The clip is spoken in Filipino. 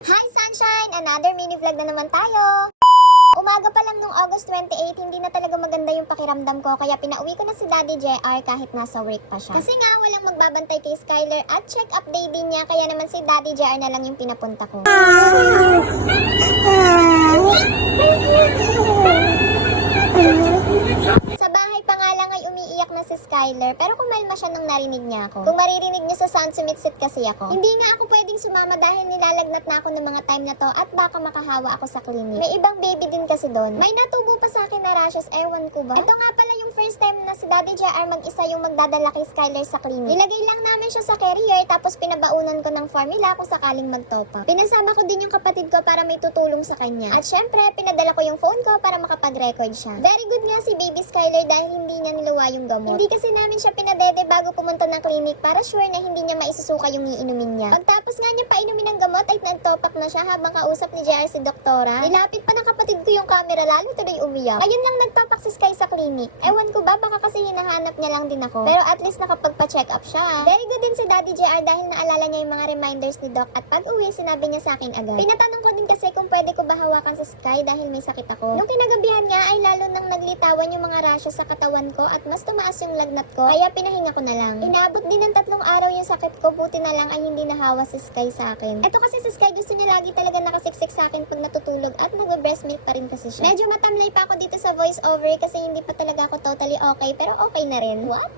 Hi Sunshine! Another mini vlog na naman tayo! Umaga pa lang nung August 28, hindi na talaga maganda yung pakiramdam ko kaya pinauwi ko na si Daddy JR kahit nasa work pa siya. Kasi nga walang magbabantay kay Skyler at check-up day din niya kaya naman si Daddy JR na lang yung pinapunta ko. Sa bahay pa nga lang ay umiiyak na si Skyler pero kumalma siya nung narinig niya ako. Kung maririnig niyo sa sound, sumitsit kasi ako. Hindi nga ako pwedeng sumama dahil nilalagnat na ako ng mga time na to at baka makahawa ako sa clinic. May ibang baby din kasi doon. May natubo pa sa akin na rashes, ewan ko ba? Ito nga pala yung first time na si Daddy JR mag-isa yung magdadala kay Skyler sa clinic. Nilagay lang namin siya sa carrier tapos pinabaunan ko ng formula kung sakaling mag-top up. Pinasama ko din yung kapatid ko para may tutulong sa kanya. At syempre, pinadala ko yung phone ko para makapag-record siya. Very good nga si Baby Skyler dahil hindi niya niluwa yung gamot. Hindi kasi namin siya pinadede bago pumunta ng clinic para sure na hindi niya maisusuka yung iinumin niya. Pagtapos nga niya painumin ng gamot ay nag-topak na siya habang kausap ni JR si doktora. Nilapit pa ng kapatid ko yung camera lalo tuloy umiyak. Ayun lang nagtopak si Sky sa clinic. Ewan ko ba baka kasi hinahanap niya lang din ako. Pero at least nakapagpa-check up siya. Very good din si Daddy JR dahil naalala niya yung mga reminders ni Doc at pag uwi sinabi niya sa akin agad. Pinatanong ko din kasi kung pwede ko ba hawakan si Sky dahil may sakit ako. Nung kinagabihan nga ay lalo nang naglitawan yung mga rashes sa katawan ko at mas tumaas yung lagnat ko kaya pinahinga ko na lang. Inaabot din ng 3 araw yung sakit ko buti na lang ay hindi nahawa si Sky sa akin. Ito kasi si Sky gusto niya lagi talaga nakasiksik sa akin pag natutulog at nag-breast milk pa rin kasi siya. Medyo matamlay pa ako dito sa voice over kasi hindi pa talaga ako totally okay pero okay na rin. What?